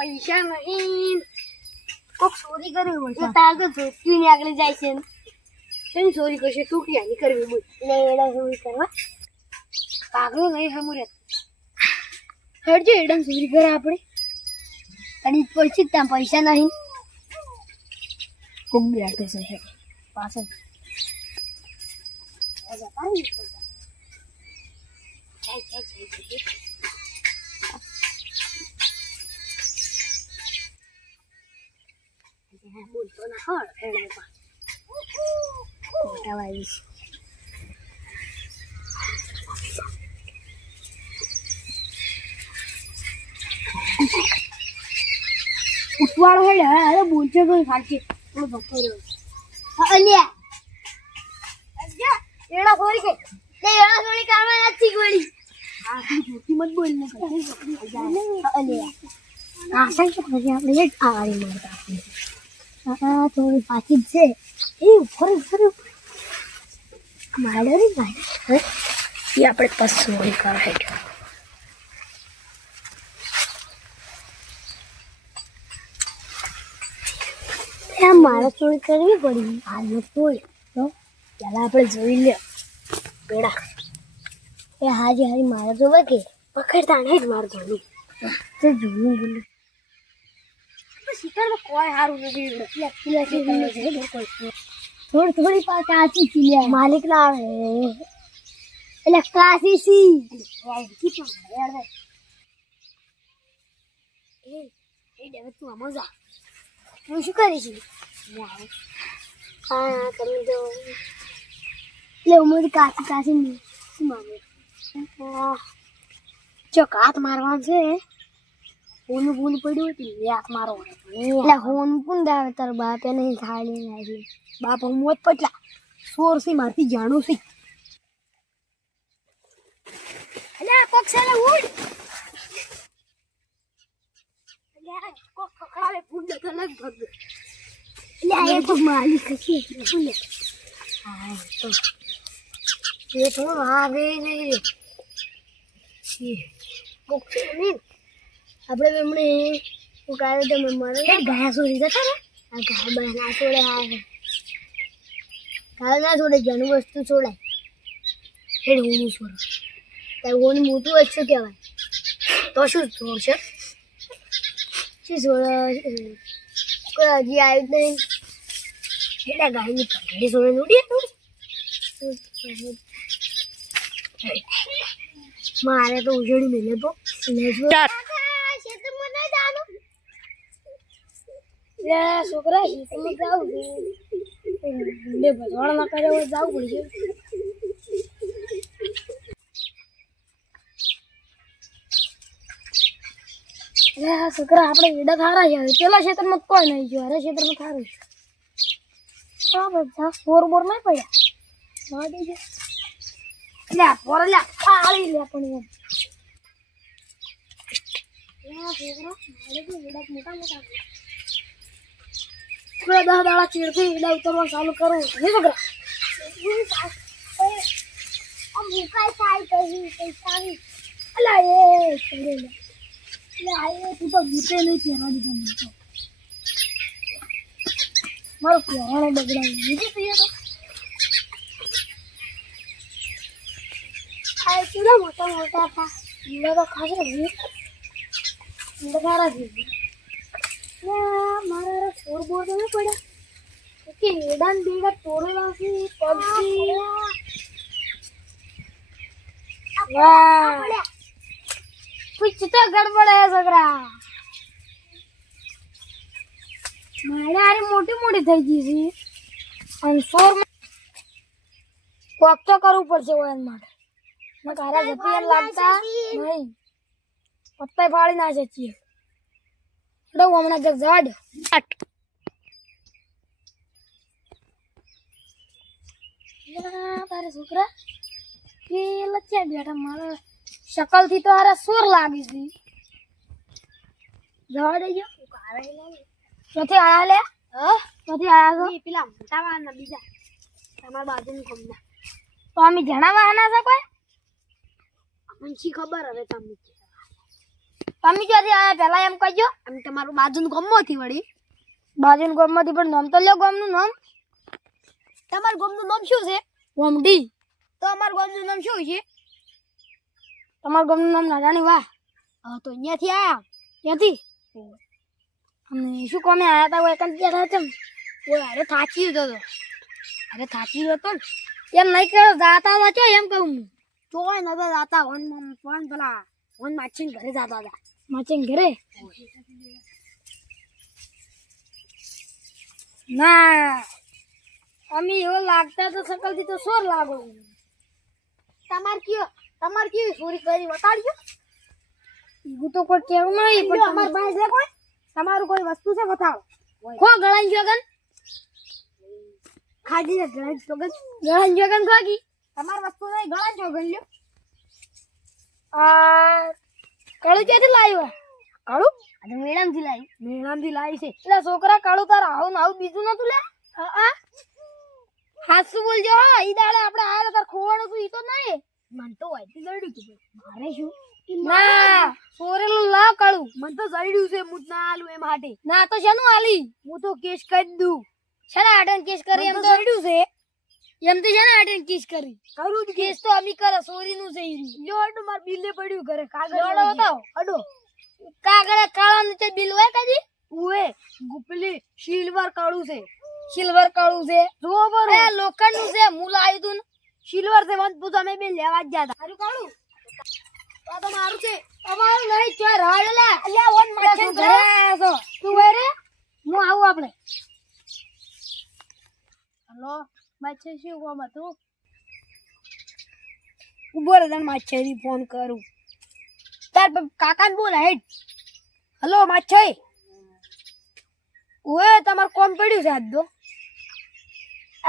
પૈસા નહીં કોક ચોરી કરવી હોય તાર તો ધોતી ને આગળ જાય છે શેની ચોરી કરશે તું ક્યાંની કરવી બોલ એટલે એડા ચોરી કરવા પાગલો નહીં હમુરે હરજો એડમ ચોરી કરે આપણે અને પછી ત્યાં પૈસા નહીં કોક બેઠે છે પાછળ બોલતો ના હળ હેડે મોટા વાળી ઉઠવાળો હેડે અરે બોલશે તો સાચી થોડો ભક્તો રહ્યો અલ્યા એડા સોરી કે તે એડા ચોરી કરવા નથી ગોળી આખી જોતી મત બોલ ને અલ્યા આશા તો પછી આપણે એક આવાળી મારતા હા થોડી પાછી જ છે એ ફરી મારે રે ભાઈ એ આપણે પસોડી કરે મારે ચોરી કરવી પડી હાલ તોડ તો પેલા આપણે જોઈ લે પેડા એ હાજી હારી મારે તો વકે પકડતા નહીં જ મારતો નહીં તે જોયું બોલું શિકારમાં કોઈ સારું નથી થોડી થોડી પાસે આચી ચીલ્યા માલિક ના આવે એટલે કાશી સી તું આમાં જા હું શું કરીશ હા તમે તો એટલે ઉમર કાશી કાશી શું માગે જો હાથ મારવાનું છે હોનું ભૂલ પડ્યું હતું એ હાથ મારો એટલે હોન પણ દાવે તાર બાપે નહીં થાળી નાખી બાપ હું મોત પટલા સોર સી મારથી જાણું છે અલ્યા કોક સાલે ઉડ અલ્યા કોક ખખડાવે ફૂડ તો લગભગ એટલે આ તો માલિક છે હા તો એ તો આવે નહીં કોક નહીં આપણે એમણે હું કાલે તમે મારે ગયા સોરી જતા ને આ ઘા બહાર ના છોડે આવે કાલે ના છોડે જનું વસ્તુ છોડાય હેડ હોનું સોર તાર હોનું મોટું વસ્તુ કહેવાય તો શું છોડશે શું છોડ કોઈ હજી આવ્યું જ નહીં હેડા ગાયની પગડી સોરે ઉડી મારે તો ઉજળી મેલે તો છોકરા શીતમાં જાવ બે ભજવાડા ના કર્યા હોય જવું પડશે છોકરા આપણે એડા થારા છે પેલા ક્ષેત્રમાં કોઈ નહીં ગયો અરે ક્ષેત્રમાં થારું છે બધા બોર બોર નહીં પડ્યા લે પોર લે આળી લે પણ મોટા મોટા થોડા 10 દાડા ચીડથી એડા ઉતરવાનું ચાલુ કરું નહીં છોકરા મુકાઈ થાય કહી પૈસાની અલા એ છોડે લે તું તો ગીતે નહીં પહેરા દીધા મને તો મારું પહેરાને બગડાવી બીજી પીએ તો આ કેવા મોટા મોટા હતા ઈડા તો ખાસ ઈડા ખારા છે મારા છોડ બોર તો નહીં પડ્યા કે એડા ને બેડા તોડેલા છે પગથી વાહ कुछ तो गड़बड़ है છોકરા મારે આરી મોટી મોટી થઈ ગઈ છે અને સોર કોક તો કરવું પડશે ઓયન માટે મેં કારા જતી લાગતા નહીં પત્તા ફાડી ના શકીએ એટલે હું હમણાં જગ ઝાડ તારે છોકરા પેલા ક્યાં બેઠા મારા शकल थी तो हारा सोर लागी थी जवा दे जो कथे आया ले कथे आया तो पेला मोटा वाना बीजा તમાર બાજુની કમના તો અમે જણાવા આના છે કોઈ અમને શી ખબર હવે તમને તમે ક્યાંથી આયા પેલા એમ કહેજો. અમે તમારું બાજુનું ગામમાંથી વળી. બાજુના ગામમાંથી પણ નામ તો લ્યો ગામનું નામ. તમારું ગામનું નામ શું છે? વમડી. તો અમારું ગામનું નામ શું છે? તમારું ગામનું નામ નારાયણી વાહ. હા તો અહીંયાથી આયા. ક્યાંથી? અને શું કોમે આયા તા હોય કંઈ બેઠા છે? ઓય અરે થાકી ગયો તો. અરે થાકી ગયો તો ને. એમ નહીં કરો જાતા હતા છો એમ કહું હું. ચોય નતા જાતા વન પેલા વન માછીને ઘરે જાતા હતા. માચીન ઘરે ના અમે એવો લાગતા તો સકલથી તો સોર લાગો. તમાર કેવી ચોરી કરી બતાડજો. એવું તો કોઈ કેવું નહીં પણ પણ તમાર પાસે છે કોઈ? તમારું કોઈ વસ્તુ છે બતાવો. ખો ગળાઈ જોગન ખાજી ને ગળાઈ ચોગન. ગળાઈ જોગન ખોગી તમાર વસ્તુ નહીં ગળા ચોગન લ્યો. આ કળું ક્યાંથી લાવ્યો? કાળું આજે મેળામથી લાવી છે. એટલે છોકરા કાળું તાર આવું ને આવું બીજું નતું લે. હાસુ બોલજો ઈ દાડે આપણે આયા તાર ખોવાનું તું ઈ તો નહીં. મન તો હોય જડ્યું તું મારે શું ના સોરેલું લાવ કાળું. મન તો જડ્યું છે હું ના આલું એમ હાટે. ના તો શેનું આલી? હું તો કેસ કરી દઉં. શેના આડન કેસ કરી? એમ મને તો જડ્યું છે. એમ તો શેના આડન કેસ કરી? કરું જ કેસ તો અમી કરે સોરીનું છે ઈ. લ્યો અડો માર બિલે પડ્યું ઘરે કાગળ જોડો બતાવો. અડો કાગળે કાળા નીચે બિલ હોય કદી? ઉએ ગુપલી સિલ્વર કાળું છે. સિલ્વર કાળું છે. જો બરો એ લોખંડનું છે. મૂળ આવ્યું તું ને. સિલ્વર છે મન પૂછો અમે બે લેવા જ જાતા. હારું કાળું તો મારું છે. તમારું નહીં ચોય રાડ લે. અલ્યા ઓન માછે તું ઘરે આયા છો. તું હોય રે હું આવું આપણે. હલો માછે શું કામ હતું? ઉભો રે તને માછેરી ફોન કરું. તાર કાકાને બોલ હેડ. હલો માછે ઓએ તમાર કોમ પડ્યું છે આજ તો.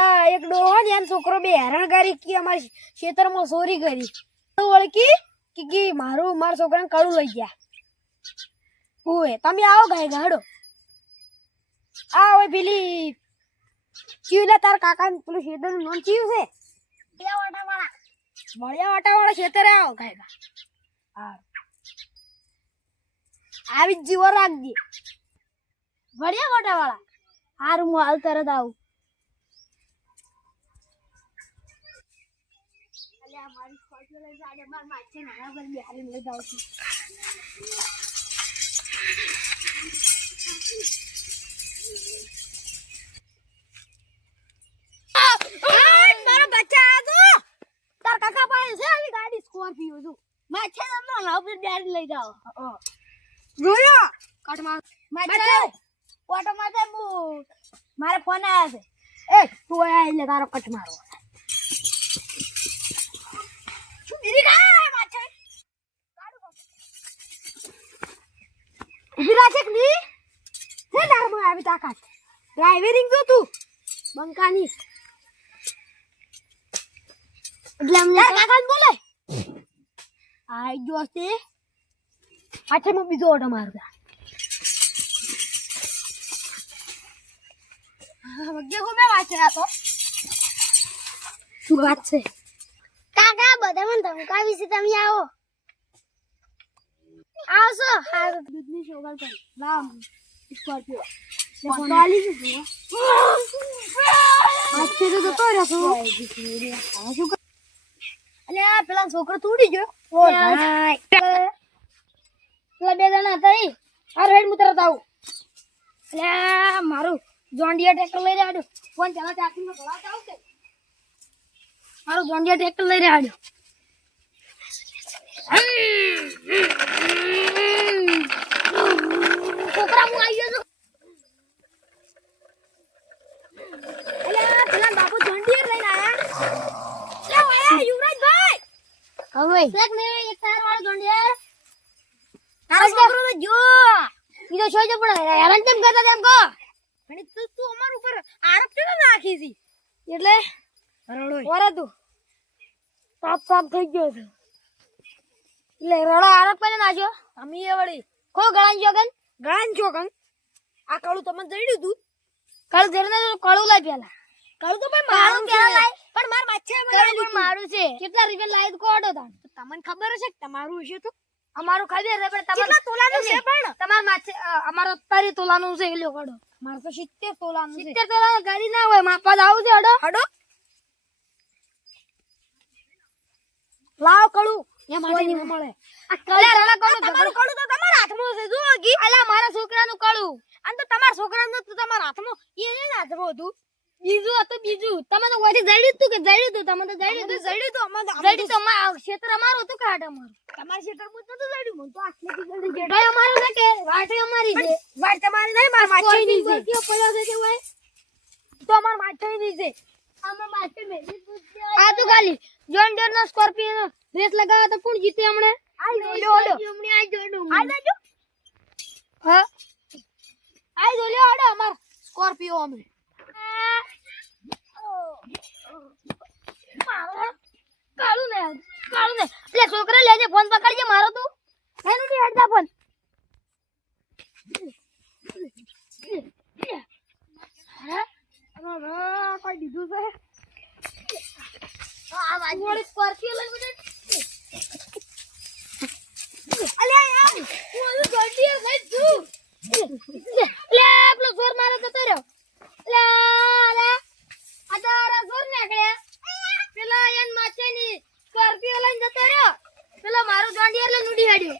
આ એક ડોહો ને એમ છોકરો બે હેરાન કરી કે અમારી ખેતરમાં ચોરી કરી. તો વળકી કે મારા છોકરાને કડું લઈ ગયા. ઓએ તમે આવો ગાય ગાડો. આ ઓય પેલી ચીવલા તાર કાકા પેલું ખેતરનું નામ ચીવ છે? મળ્યા વાટાવાળા ખેતરે આવો ગાય. હા આવી જ જીવો રાખજે. વડિયા વાળા હારું હું હાલ તરત આવું. મારો બચ્ચા આ તો તાર કાકા પાસે છે આવી ગાડી સ્કોર્પિયો જો. માછે તમને લાવ ગાડી લઈ જાઓ. જોયો કટ માર માછે ઓટો માથે મારે ફોન આવ્યા છે. એ તું આયા એટલે તારો કટ મારો. શું બીરી કા માછે ઉભી રાખે કે ની હે દારમાં આવી તાકાત. ડ્રાઈવરિંગ જો તું બંકાની એટલે અમને કાકા બોલે આઈ જો છે. પાછળ હું બીજો ઓટો મારતા. વગે હું મે વાંચે આ તો શું વાત છે? કાકા બધા મને ધમકાવી છે. તમે આવો આવશો. આ દૂધની શોગર પર લામ સ્કોર્પિયો ને કોલી છે. આછે તો જતો રહ્યો છું. અલ્યા પેલા છોકરો તૂટી ગયો. ઓ નાય પેલા બે જણા હતા ઈ. આ રેડ હું તરત આવું. એટલે મારું જોન્ડિયા ટ્રેક્ટર લઈ રહ્યા ફોન ચાલા ચાકીમાં ભરાત આવશે. મારું જોન્ડિયા ટ્રેક્ટર લઈ રહ્યા છોકરા હું આવી ગયો છું. અલ્યા પેલા બાપુ જોન્ડિયર લઈને આયા. લે યુવરાજભાઈ હવે એક ને એક ટાયર વાળો જોન્ડિયા તારો છોકરો તો જો ઈ તો જોઈ જ પણ હેરાન કેમ કરતા તેમ કહો. પણ તું અમાર ઉપર આરોપ કેમ નાખી છે? એટલે રડોય વરા તું સાફ સાફ થઈ ગયો છે. એટલે રડો આરોપ કરીને નાખ્યો. અમે એ વળી ખો ગળાન જોગન ગાન છો કંગ આ કાળું તમને જડ્યું તું. કાળું ધરીને તો કળું લાય પેલા. કાળું તો ભાઈ કાળું મારું પેલા લાય. પણ માર માછે કળું પણ મારું છે. કેટલા રૂપિયા લાય તો કોડો તાણ. તમને ખબર હશે કે તમારું હશે તો અમારું ખબર છે પણ કેટલા તોલાનું છે પણ? તમાર માથે અમારો 30 તોલાનું છે એ લ્યો કાઢો મારે તો 70 તોલાનું છે. 70 તોલાનું ગાડી ના હોય માપવા જ આવું છે હડો હડો લાવ કળું એ કોઈ માટે નહીં મળે. અલ્યા કળું તમારું કળું તો તમારા હાથમાં છે જુઓ કી. અલ્યા મારા છોકરાનું કળું આમ તો તમારા છોકરાનું તો તમારા હાથમાં એના હાથમાં હતું. બીજું હતું બીજું તમે તો વળી જડ્યું તું કે જડ્યું તું તમે તો જડ્યું તું જડ્યું તો અમારે તો- જડ્યું તો ક્ષેત્ર અમારું હતું કે હાટ અમારું તમારા ક્ષેત્રમાં તો નતું જડ્યું. મને તો આટલેથી જડ્યું. જેઠાઈ અમારું છે કે વાટે અમારી છે વાટ તમારી નહીં, મારા માછીની છે. સ્કોર્પિયો પડ્યો છે કે ભાઈ તો અમારા માછીની છે. આમાં માથે મેલી પૂછ્યા આ તો ખાલી જોન ડેર નો સ્કોર્પિયો નો રેસ લગાવ્યો તો કોણ જીતે હમણે આઈ જોલ્યો હડો. હમણે આ જોડું આઈ જાજો. હા આઈ જોલ્યો હડો અમાર સ્કોર્પિયો અમે. કાળું ને એટલે છોકરા લેજે ફોન પકડજે મારો તું એનું નહીં હટતા ફોન કઈ દીધું છે. વળી સ્કોર્પિયો લઈ બેટા અલ્યા યાર હું હજુ ગોડીએ ગઈ છું લે પેલો જોર મારે જતો રહ્યો લે લે આ તારા જોર નીકળ્યા પેલા એન માથેની સ્કોર્પિયો લઈને જતો રહ્યો પેલો મારું જોંડિયર લઈને ઉડી હાડ્યો